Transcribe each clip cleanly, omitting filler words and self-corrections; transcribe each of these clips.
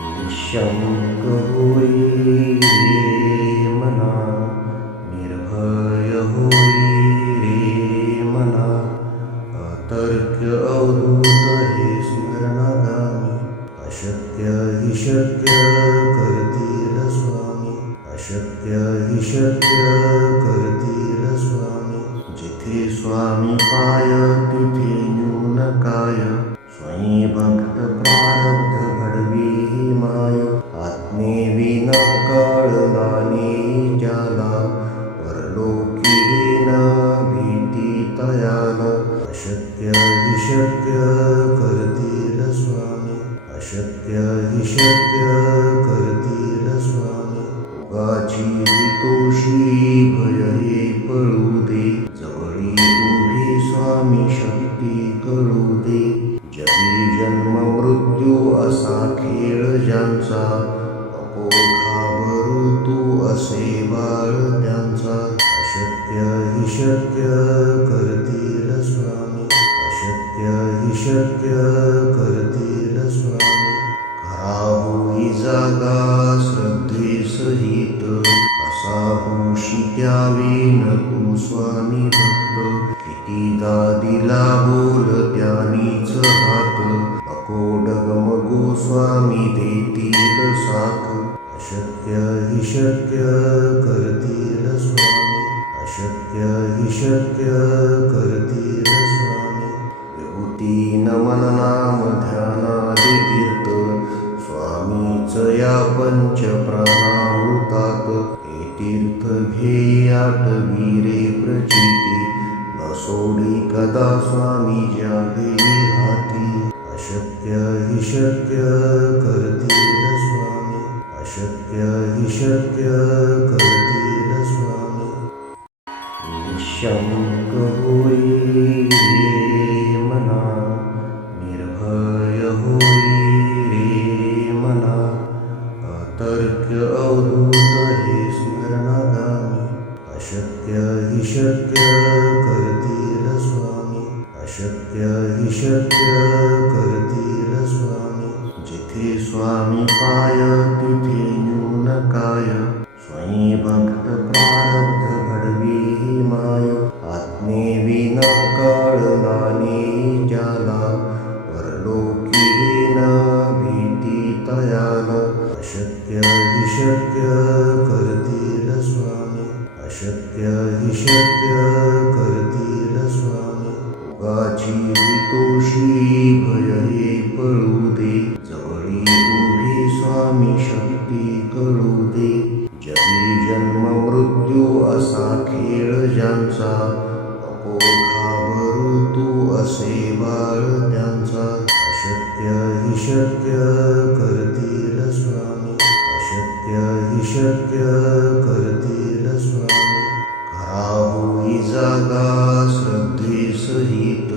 निःशंक होई रे मना, निर्भय होई रे मना, अतर्क्य अवधूत हे स्मरणागामी, अशक्य हि शक्य करतील स्वामी, अशक्य हि शक्य करतील स्वामी. जिथे स्वामी पाय तिथे न्यून काय, स्वयं भक्त प्रारब्ध घडवी ही माय. आत्मेविना कळला नाही ज्याला, परलोकी न भीती तयाला. अशक्य हि शक्य करतील स्वामी, अशक्य हि शक्य करतील स्वामी. उगाची तोषी भय हे पळू दे, जवळी उभी स्वामी शक्ती कळू दे. जगी जन्म मृत्यू असा खेळ ज्यांचा, नको घाबरू तू असे बाळ त्यांचा. अशक्य हि शक्य करतील स्वामी, अशक्य हि शक्य करतील स्वामी. खरा होई जागा श्रद्धे सहित, असा होशी द्यावी न तू स्वामी भक्त. कितीदा दिला बोल त्यानीच हात, नको डगमगू स्वामी देतील साथ. अशक्य हि शक्य करतील स्वामी, अशक्य हि शक्य करतील स्वामी. विभूती नमन नाम ध्यानादि तीर्थ, स्वामीच या पंच प्राणामृतात. हे तीर्थ घेई आठवी रे प्रचिती, न सोडी कदा स्वामी ज्या घेई हाती. अशक्य हि शक्य करतील स्वामी, अशक्य हि शक्य करतील स्वामी. निःशंक होई रे मना, निर्भय होई रे मना, अतर्क्य अवधूत हे स्मरणागामी. अशक्य हि शक्य करतील स्वामी, अशक्य हि शक्य करतील स्वामी. जिथे स्वामी पाय तिथे न्यून काय, स्वयं भक्त प्रारब्ध घडवी ही माय. आत्मेविना कळला नाही ज्याला, परलोकी न भीती तयाला. अशक्य हि शक्य करतील स्वामी, अशक्य हि शक्य करतील स्वामी. उगाची तोषी भय हे पळू दे, जवळी उभी स्वामी शक्ती कळू दे. जगी जन्म मृत्यू असा खेळ ज्यांचा, नको घाबरू तू असे बाळ त्यांचा. अशक्य हि शक्य करतील स्वामी, अशक्य हि शक्य करतील स्वामी. खरा होई जागा श्रद्धे सहित,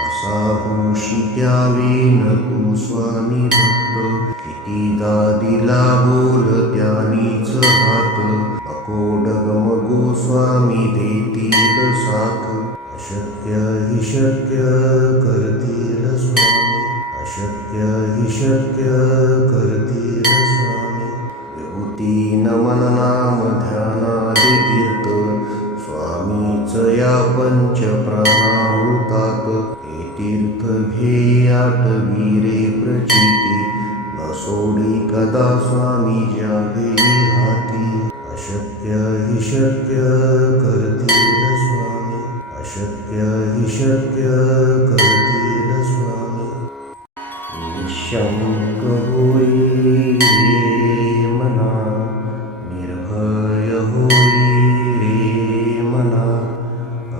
असा होशी द्यावी न तू स्वामी भक्त. कितीदा दिला बोल त्यानीच हात, नको डगमगू स्वामी देतील साथ. अशक्य हि शक्य करतील स्वामी, अशक्य हि शक्य करतील स्वामी. विभूती नमन नाम ध्यानादि तीर्थ, स्वामीच या पंच प्राणामृतात. हे तीर्थ घेई आठवी रे प्रचिती, न सोडी कदा स्वामी ज्या घेई हाती. अशक्य हि शक्य करतील स्वामी, अशक्य हि शक्य करतील स्वामी. निःशंक होई रे मना, निर्भय होई रे मना,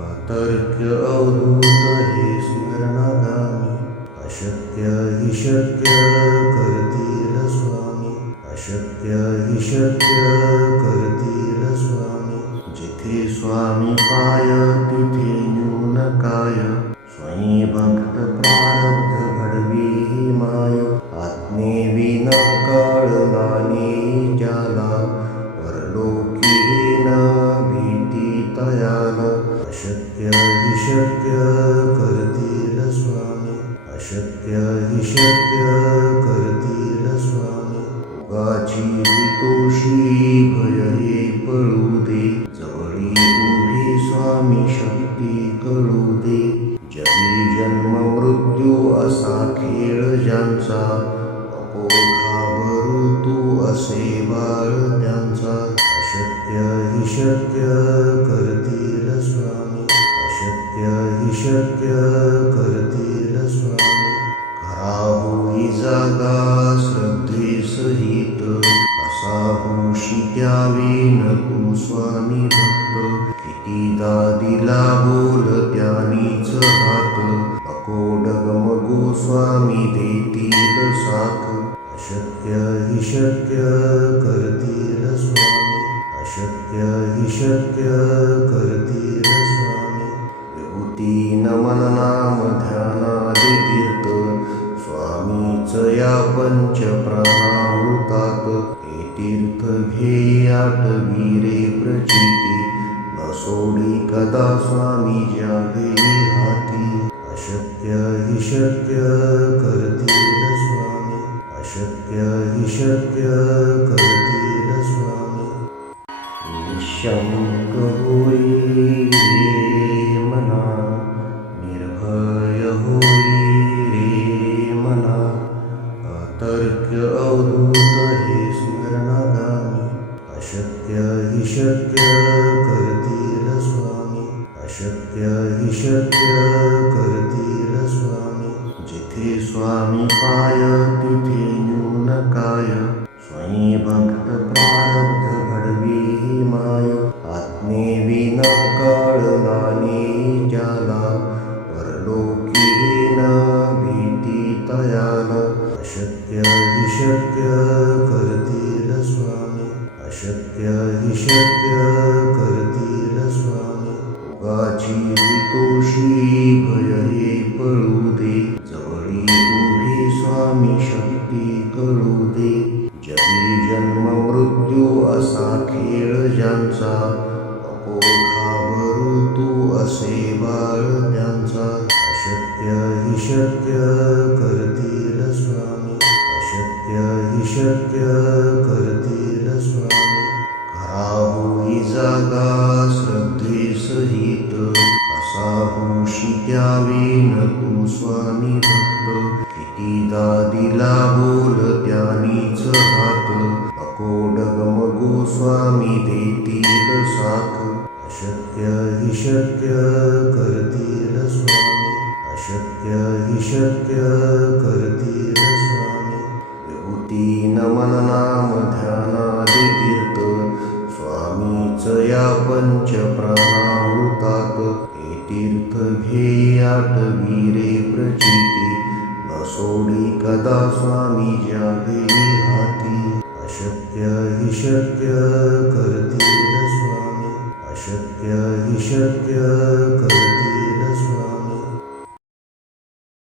अतर्क्य अवधूत हे स्मरणागामी. अशक्य हि शक्य करतील स्वामी, अशक्य हि शक्य करतील स्वामी. जिथे स्वामी पाय तिथे न्यून काय, स्वयं भक्त प्रारब्ध घडवी ही माय. आत्मेविना कळला नाही ज्याला, परलोकी न भीती तयाला. अशक्य हि शक्य करतील स्वामी, अशक्य हि शक्य करतील स्वामी. उगाची तोषी भय हे पळू दे, जवळी उभी स्वामी शक्ती कळू दे. जगी जन्म मृत्यू असा खेळ ज्यांचा, नको घाबरू तू असे बाळ त्यांचा. अशक्य हि शक्य करतील स्वामी, अशक्य हि शक्य करतील स्वामी. खरा होई जागा श्रद्धे सहित, कसा होशी त्यावेन तू स्वामी भक्त. कितीदा दिला बोल त्यानीच हात, नको डगमगू स्वामी देतील साथ. अशक्य हि शक्य करतील स्वामी, अशक्य हि शक्य करतील स्वामी. विभूती नमन नाम ध्यानादि तीर्थ, स्वामीच या पंच प्राणामृतात. हे तीर्थ घेई आठवी रे प्रचिती, न सोडी कदा स्वामी ज्या घेई हाती. अशक्य हि शक्य करतील स्वामी, अशक्य हि शक्य करतील स्वामी. निशंक होई रे मना, निर्भय होई रे मना. अतर्क्य अवधूत हे स्मरणागामी, अशक्य हि शक्य करतील स्वामी, अशक्य हि शक्य करतील स्वामी. जिथे स्वामी पाय तिथे न्यून काय, स्वयं भक्त प्रारब्ध घडवी ही माय. आत्मेविना कळणाने ज्याला, परलोकी न भीती तयाला. अशक्य हि शक्य करतील स्वामी, अशक्य हि शक्य करतील स्वामी. उगाची तोषी भय हे पळू दे, जवळी उभी स्वामी शक्ती कळू दे. जगी जन्म मृत्यू असा खेळ ज्यांचा, नको घाबरू तू असे बाळ त्यांचा. अशक्य हि शक्य करतील स्वामी, अशक्य हि शक्य करतील स्वामी. खरा होई जागा श्रद्धे सहित, कसा होशी त्यावेन तू स्वामी भक्त. कितीदा दिला बोल त्यानीच हात, नको डगमगू स्वामी देतील साथ. अशक्य हि शक्य करतील स्वामी, अशक्य हि शक्य करतील स्वामी. विभूती नमन नाम ध्यानादि तीर्थ, स्वामीच या पंच प्राणामृतात. हे तीर्थ घेई आठवी रे प्रचिती, न सोडी कदा स्वामी ज्या घेई हाती. अशक्य हि शक्य करतील स्वामी, अशक्य हि शक्य करतील